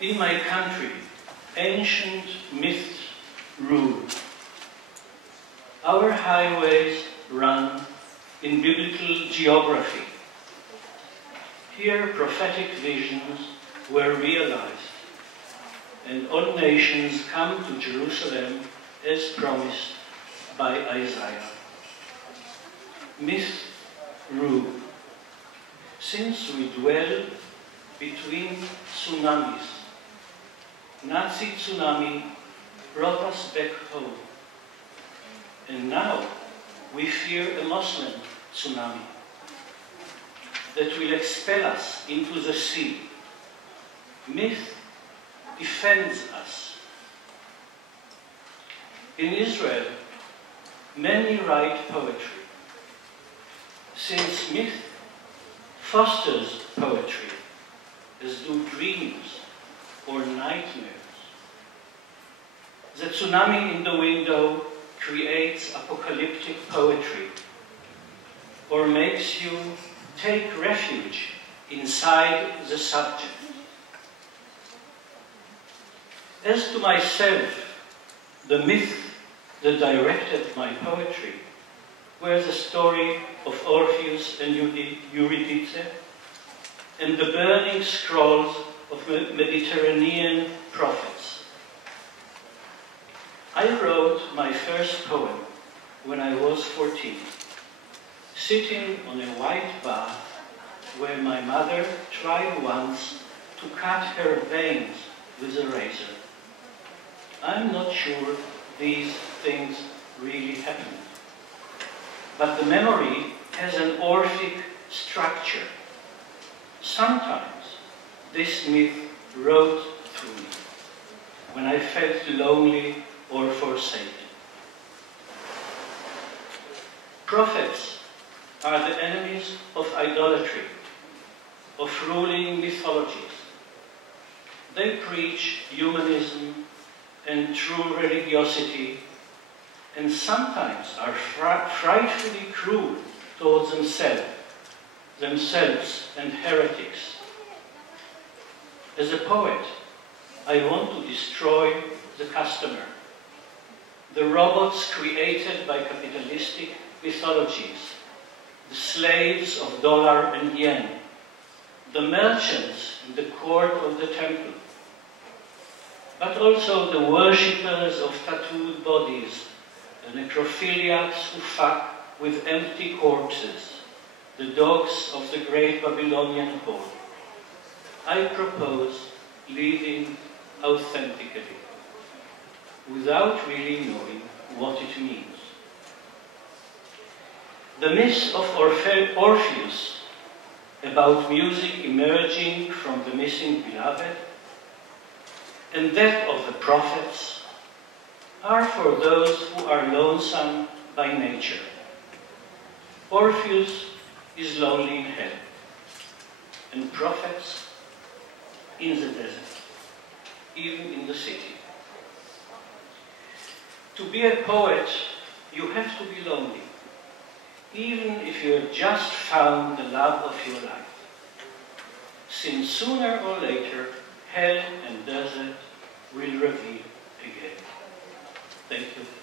In my country, ancient myths rule. Our highways run in biblical geography. Here prophetic visions were realized, and all nations come to Jerusalem as promised by Isaiah. Myth rule. Since we dwell between tsunamis, Nazi tsunami brought us back home, and now we fear a Muslim tsunami that will expel us into the sea. Myth defends us. In Israel, many write poetry, since myth fosters poetry, as do dreams or nightmares. The tsunami in the window creates apocalyptic poetry, or makes you take refuge inside the subject. As to myself, the myth that directed my poetry were the story of Orpheus and Eurydice and the burning scrolls of Mediterranean prophets. I wrote my first poem when I was 14, sitting on a white bath where my mother tried once to cut her veins with a razor. I'm not sure these things really happened, but the memory has an Orphic structure. Sometimes this myth wrote through me when I felt lonely or forsaken. Prophets are the enemies of idolatry, of ruling mythologies. They preach humanism and true religiosity, and sometimes are frightfully cruel towards themselves and heretics. As a poet, I want to destroy the customer, the robots created by capitalistic mythologies, the slaves of dollar and yen, the merchants in the court of the temple, but also the worshippers of tattooed bodies, the necrophiliacs who fuck with empty corpses, the dogs of the great Babylonian horde. I propose living authentically, without really knowing what it means. The myth of Orpheus, about music emerging from the missing beloved, and that of the prophets, are for those who are lonesome by nature. Orpheus is lonely in hell, and prophets in the desert, even in the city. To be a poet, you have to be lonely, even if you have just found the love of your life, since sooner or later, hell and desert will reveal again. Thank you.